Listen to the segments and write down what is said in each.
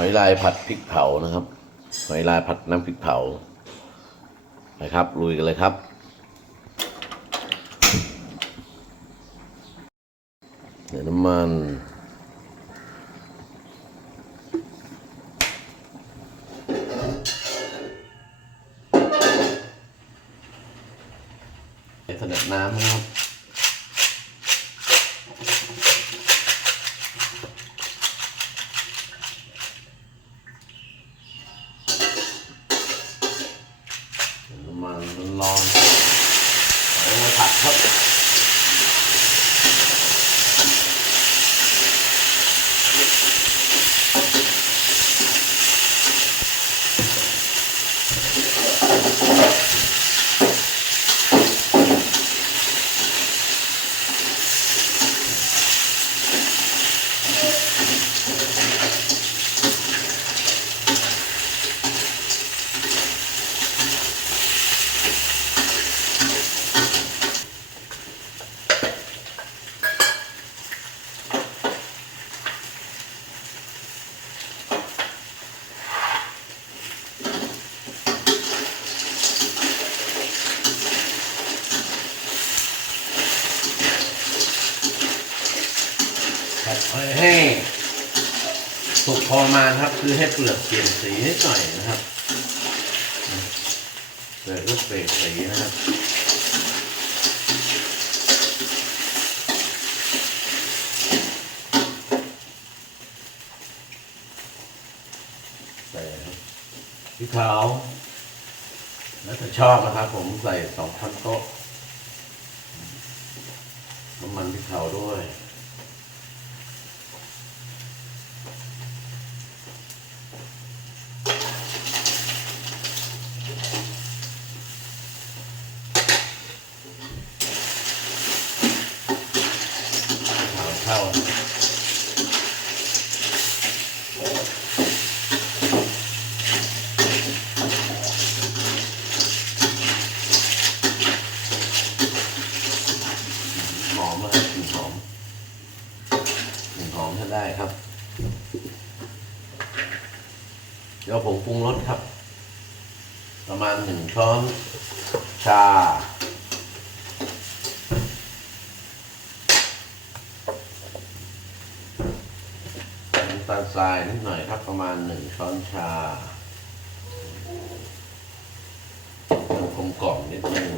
อยลายผัดพริกเผานะครับ หอยลายผัดน้ำพริกเผา นะครับ ลุยกันเลยครับ เดี๋ยวน้ำมันเสด็จน้ำนะครับ น้ำมันร้อนๆเอามาผัดครับผัด ให้แห้สุกพอมาครับ คือให้เปลือกเปลี่ยนสีนิดหน่อยนะครับเปลือกก็เปลี่ยนสีนะครับใส่พริกขาวแล้วถ้าชอบนะครับผมใส่สองช้อนโต๊ะน้ำมันพริกเผาด้วย เอาเข้าหอมนะครับกลิ่นหอมกลิ่นหอมถ้าได้ครับ เดี๋ยวผมปรุงรสครับ ประมาณหนึ่งช้อนชา ตาลทรายนิดหน่อยครับประมาณหนึ่งช้อนชาคมกล่อมนิดนึง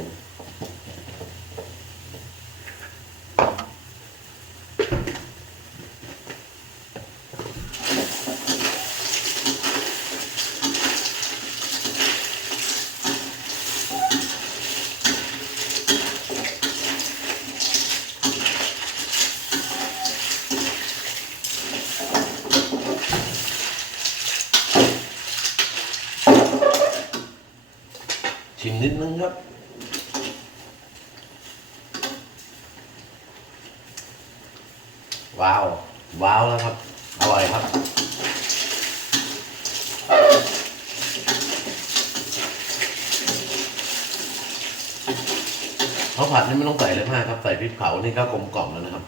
นิดนึงครับว้าว ว้าวแล้วครับ อร่อยครับเขาผัดนี่ไม่ต้องใส่เลยมากครับ ใส่พริกเผานี่ก็กลมกล่อมแล้วนะครับ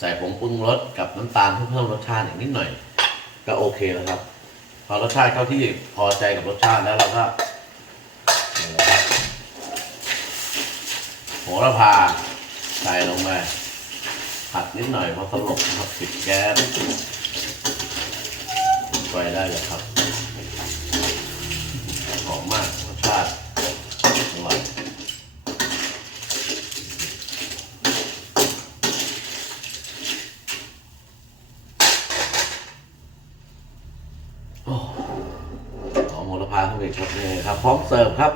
ใส่ผงปรุงรสกับน้ำตาลเพื่อเพิ่มรสชาติอีกนิดหน่อย ก็โอเคแล้วครับ พอรสชาติเข้าที่พอใจกับรสชาติแล้วเราก็นี่แหละครับโห ระพาใส่ลงไปผัดนิดหน่อยพอสลบครับปิดแก๊สไฟได้เลยครับหอมมากรสชาติอร่อยโอ้หอมโหระพาเข้าไปอีกครับนี่ครับพร้อมเสิร์ฟครับ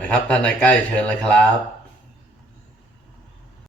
นะครับท่านนายใกล้เชิญเลยครับ